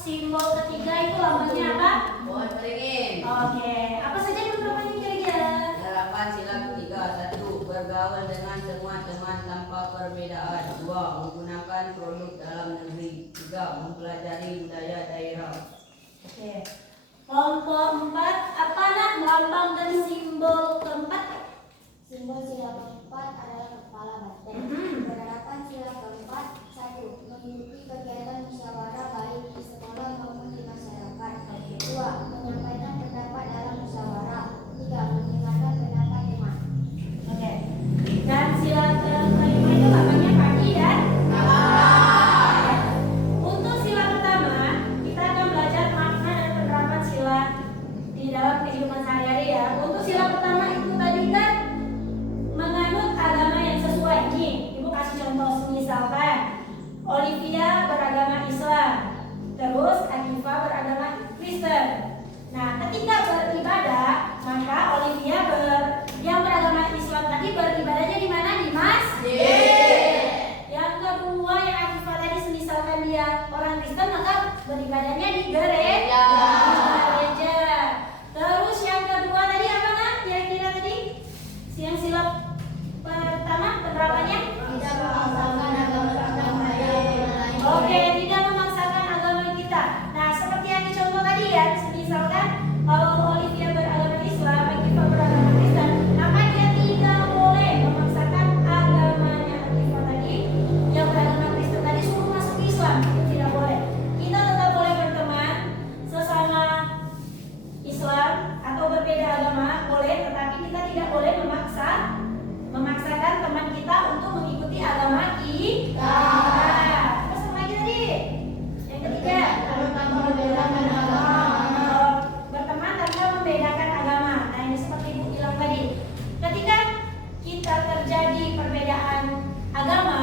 simbol ketiga itu lambangnya apa? Pohon beringin. Oke, apa saja penerapannya kira-kira? Penerapan sila ketiga. 1. Bergaul dengan semua teman tanpa perbedaan. 2. Menggunakan produk dalam negeri. 3. Mempelajari budaya daerah. Oke. Kelompok 4, apa nak lambang dan simbol keempat? Simbol sila keempat adalah kepala banteng. Penerapan sila keempat: 1. Mengikuti kegiatan musyawarah baik di sekolah maupun di masyarakat. 2. Menyampaikan pendapat dalam musyawarah. 3. Mendengarkan pendapat teman. Oke. Dan sila kelima itu lambangnya pagi dan malam. Untuk sila pertama, kita akan belajar makna dan penerapan sila di dalam kehidupan sehari-hari ya. Untuk sila pertama itu tadi kan menganut agama yang sesuai. Nih, Ibu kasih contoh misalkan Olivia beragama Islam, terus Akifa beragama Kristen. Nah, ketika beribadah, maka Olivia yang beragama Islam tadi beribadahnya di mana? Di masjid. Yang kedua yang Akifa tadi misalkan dia orang Kristen, maka beribadahnya di gereja. Terus yang kedua tadi apa nak? Kira-kira tadi yang sila pertama penerapannya? Tidak memaksakan agama lain. Oke, tidak memaksakan agama kita. Nah, seperti yang dicontoh tadi ya, misalkan kalau Olivia beragama Islam, Akifa beragama Kristen, maka dia tidak boleh memaksakan agamanya. Akifa tadi yang beragama Kristen tadi suruh masuk Islam, itu tidak boleh. Kita tetap boleh berteman sesama Islam atau berbeda agama, boleh, tetapi kita tidak boleh memaksakan teman kita untuk mengikuti agama kita. Terus apa lagi tadi? Yang ketiga, berteman tanpa membedakan agama. Nah, ini seperti Ibu bilang tadi. Ketika kita terjadi perbedaan agama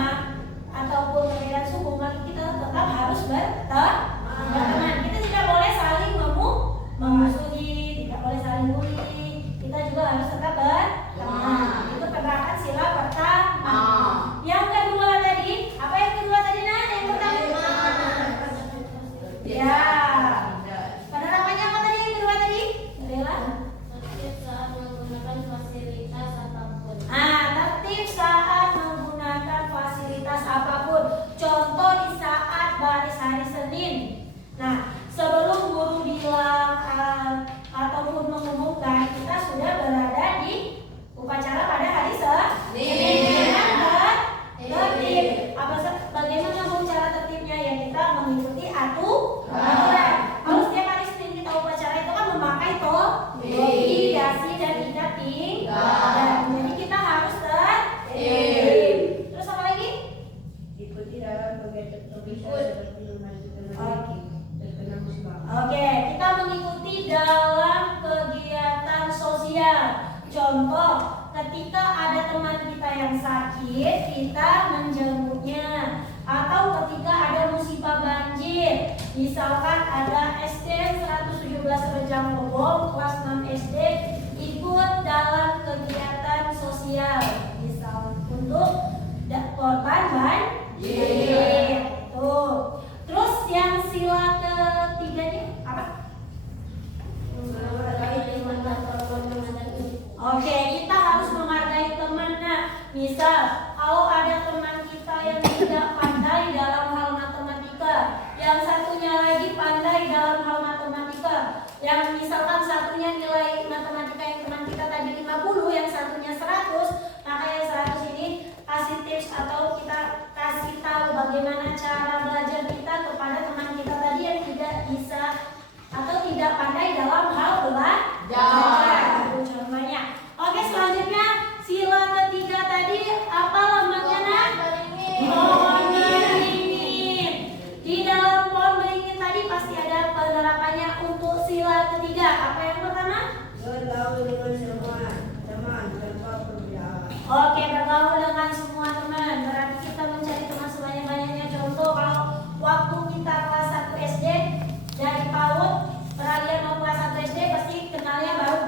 ataupun perbedaan suku, maka kita tetap harus berteman. Kita tidak boleh saling memusuhi, tidak boleh saling bully. Kita juga harus tetap berteman. Itu penerapan sila pertama. Yang kedua tadi, apa yang kedua tadi nah? Yang pertama. Ya. Penerapannya apa tadi yang kedua tadi? Adalah Tertib saat menggunakan fasilitas apapun. tertib saat menggunakan fasilitas apapun. Contoh di saat baris hari Senin. Nah, sebelum guru bilang ataupun mengumumkan, kita sudah berada di upacara pada hari Senin. Tertib. Bagaimana cara tertibnya? Ya kita mengikuti aturan. Kalau setiap hari Senin kita upacara itu kan memakai topi, dasi dan ikat pinggang. Jadi kita harus tertib. Terus apa lagi? Ikuti dalam kegiatan Oke, kita mengikuti dalam kegiatan sosial. Contoh, ketika ada teman kita yang sakit, kita menjenguknya. Atau ketika ada musibah banjir, misalkan ada SD 117 Rejang Lebong kelas 6 SD ikut dalam kegiatan sosial, misal untuk korban banjir. Tuh. Terus yang sila ketiganya apa? Oke, kita harus menghargai teman. Nah, misal kalau ada teman kita yang tidak pandai dalam hal matematika, yang satunya lagi pandai dalam hal matematika, yang misalkan satunya nilai matematika yang teman kita tadi 50, yang satunya 100, maka yang 100 ini kasih tips atau kita kasih tahu bagaimana cara belajar kita kepada teman kita tadi yang tidak bisa atau tidak pandai dalam hal belajar. Itu contohnya. Oke, selanjutnya sila ketiga tadi apa lambangnya nak? Pohon beringin. Di dalam pohon beringin tadi pasti ada penerapannya untuk sila ketiga. Apa yang pertama? bergaul dengan semua teman tanpa perbedaan. Oke, bergaul dengan semua teman. Berarti kita mencari teman sebanyak-banyaknya. Contoh kalau waktu kita kelas 1 SD dari PAUD peralihan mau kelas 1 SD pasti kenalnya baru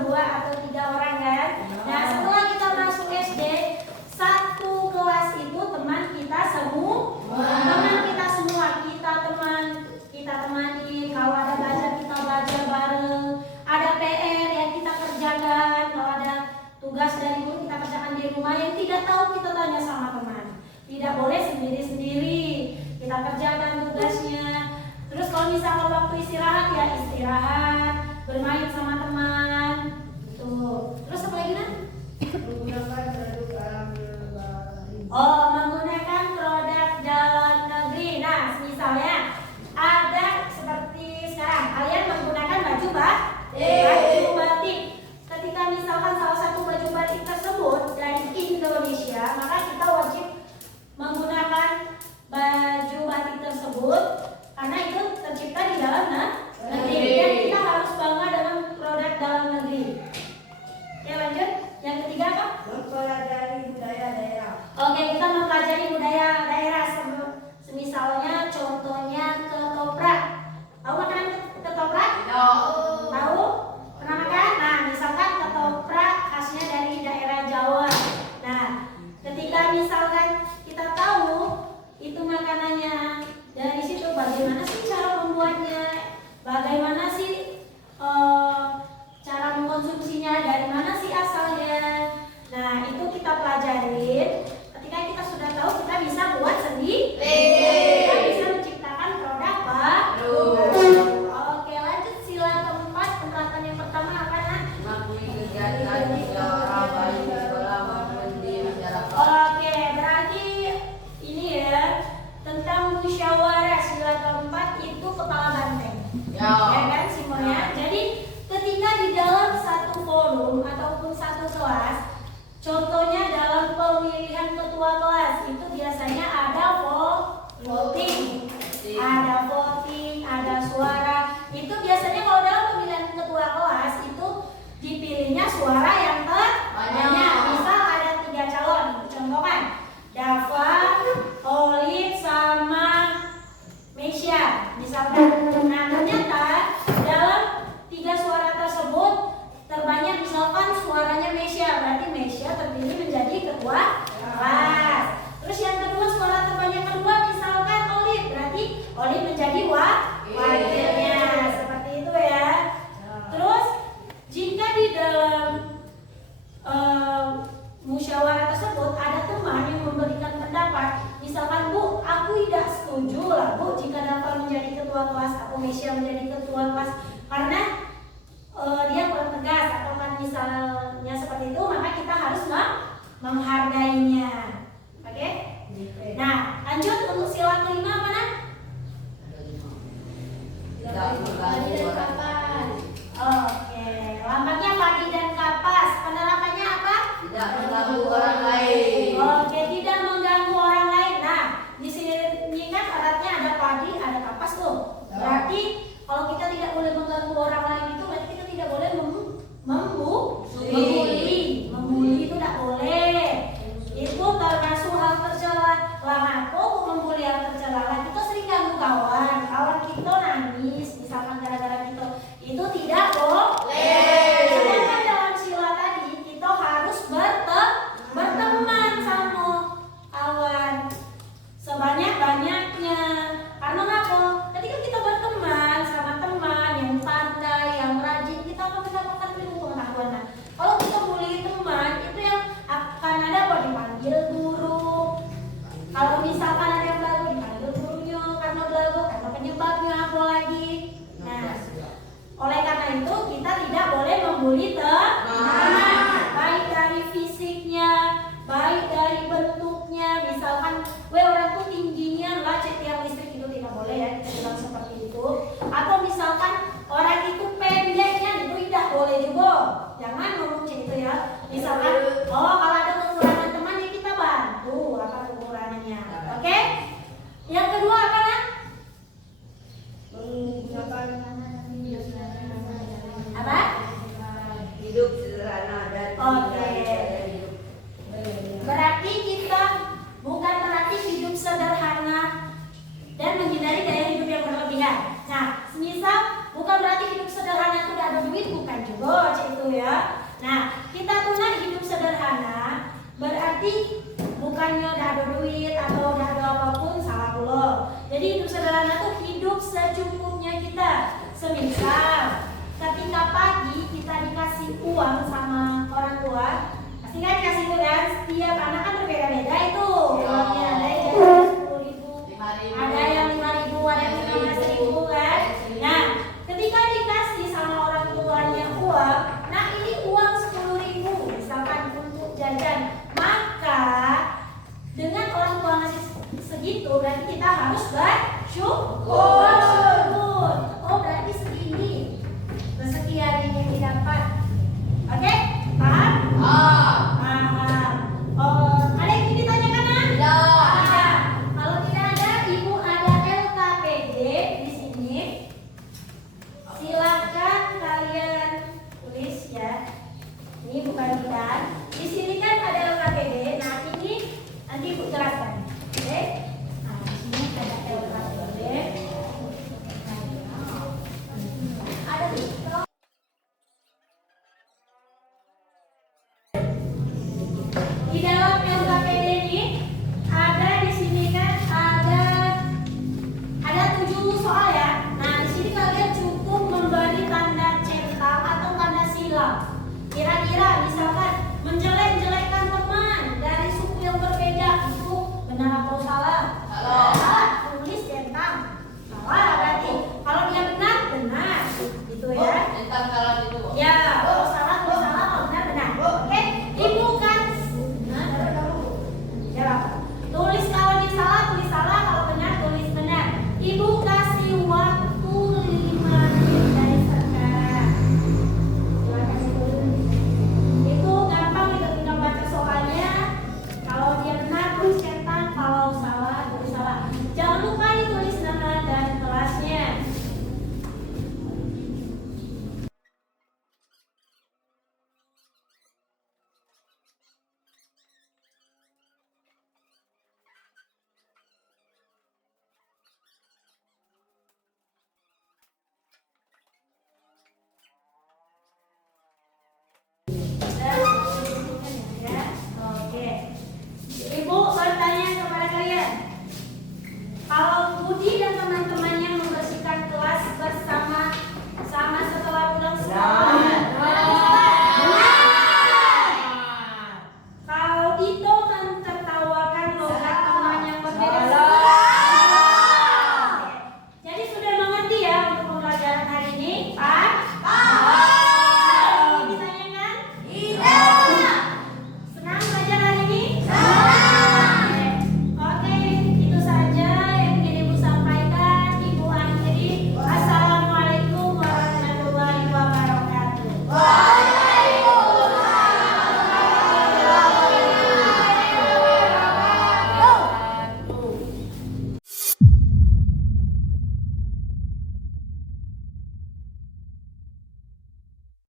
tidak tahu kita tanya sama teman. Tidak boleh sendiri-sendiri. Kita kerjakan tugasnya. Terus kalau misalkan waktu istirahat ya istirahat, bermain sama teman. Tuh. Terus apa lagi Nan? Menggunakan produk dalam negeri. Oh, menggunakan produk dalam negeri. Nah, misalnya ada seperti sekarang kalian menggunakan baju batik. Ketika misalkan salah satu baju batik tersebut dari Indonesia, maka kita wajib menggunakan baju batik tersebut karena itu tercipta di dalam negeri dan kita harus bangga dengan produk dalam negeri. Oke, lanjut. Yang ketiga apa? Mempelajari budaya daerah. Oke, kita mempelajari budaya daerah. Semisalnya contohnya ketoprak. Tahu makanan ketoprak? Tahu? Pernah makan? Nah, misalkan ketoprak khasnya dari daerah Jawa. Nah, ketika misalkan kita tahu itu makanannya dari situ, bagaimana sih cara membuatnya? Bagaimana sih cara mengkonsumsinya? Dari mana sih asalnya? Nah, itu kita pelajarin. Ketika kita sudah tahu, kita bisa buat sendiri. Kita bisa menciptakan produk baru. Oke, lanjut sila keempat. Penerapan yang pertama apa Nak? Mengakui kegiatan musyawarah baik di sekolah maupun di masyarakat. Oke, berarti ini ya tentang musyawarah. Sila keempat itu kepala banteng. Ya kan simbolnya. Jadi ketika di dalam satu forum ataupun satu kelas, contohnya dalam pemilihan ketua kelas itu biasanya ada voting, ada suara. Itu biasanya kalau dalam pemilihan ketua kelas itu dipilihnya suara yang terbanyak. Misal ada 3 calon, contohkan Dava, Olive, sama Mesya, misalkan. Nah, ternyata dalam 3 suara tersebut terbanyak misalkan suaranya Mesya, berarti Mesya terpilih menjadi ketua kelas. Terus yang kedua suara terbanyak kedua misalkan Olive, berarti Olive menjadi wakilnya. Seperti itu ya. Terus jika di dalam musyawarah tersebut ada teman yang memberikan pendapat, misalkan Bu, aku tidak setuju lah Bu jika Dava menjadi ketua kelas atau Mesya menjadi ketua kelas karena dia kurang tegas atau kan misalnya seperti itu, maka kita harus menghargainya. Oke? Nah, lanjut untuk sila kelima apa Nak? Tidak mengganggu orang lain. Oke, lambangnya padi dan kapas. Penerapannya apa? Tidak mengganggu orang lain. Oke, tidak mengganggu orang lain. Nah, di sini kan syaratnya ada padi, ada kapas tuh. Berarti kalau kita tidak boleh mengganggu orang lain itu berarti kita tidak boleh membuli. Membuli itu tidak boleh. Itu termasuk hal tercela. Lah aku membuli hal tercela. Lah kita sering ganggu kawan kita nangis misalkan gara-gara kita. Itu tidak boleh. Sedangkan dalam sila tadi kita harus berteman sama kawan sebanyak-banyaknya. Karena apa? Ketika kita berteman sama teman yang pandai, yang rajin, kita akan mendapatkan ilmu pengetahuan. Nah, kalau kita bully teman, itu yang akan ada apa? Dipanggil guru. Kalau misalkan ada yang belagu, dipanggil gurunya karena belagu, karena penyebabnya apa lagi. Nah, oleh karena itu kita tidak boleh membuli teman, baik dari fisiknya, baik dari bentuknya. Misalkan, orang tuh tingginya lah tiang listrik, itu tidak boleh ya kita bilang seperti itu. Atau misalkan orang itu pendeknya, itu tidak boleh juga. Jangan ngomong gitu ya. Misalkan, kalau ada kekurangan teman ya kita bantu apa kekurangannya. Oke? Yang kedua apa Nak? Menggunakan Apa? hidup sederhana dan hidup. Berarti kita bukan berarti hidup sederhana dan menghindari gaya hidup yang berlebihan. Nah, semisal bukan berarti hidup sederhana itu tidak ada duit, bukan juga itu ya. Nah, kita tuna hidup sederhana berarti bukannya tidak ada duit atau tidak ada apapun, salah pula. Jadi hidup sederhana itu hidup secukupnya kita. Semisal ketika pagi kita dikasih uang sama orang tua, Masih kan kasih itu kan? Setiap anak kan berbeda-beda itu. Ya. Uangnya ada yang jajan 10.000, 5.000. ada yang 5.000, ada yang 15.000 kan? Nah, ketika dikasih sama orang tuanya uang, nah ini uang 10.000 misalkan untuk jajan, maka dengan orang tua ngasih segitu berarti kita harus bersyukur. Oh berarti segini rezeki hari ini didapat. Oke, paham? Paham. Oh, ada yang ingin ditanyakan? Ada. Kalau tidak ada, ibu ada LKPD di sini. Silakan kalian tulis ya. Ini bukan kita. Di sini kan ada LKPD. Nah ini nanti ibu jelaskan. Oke?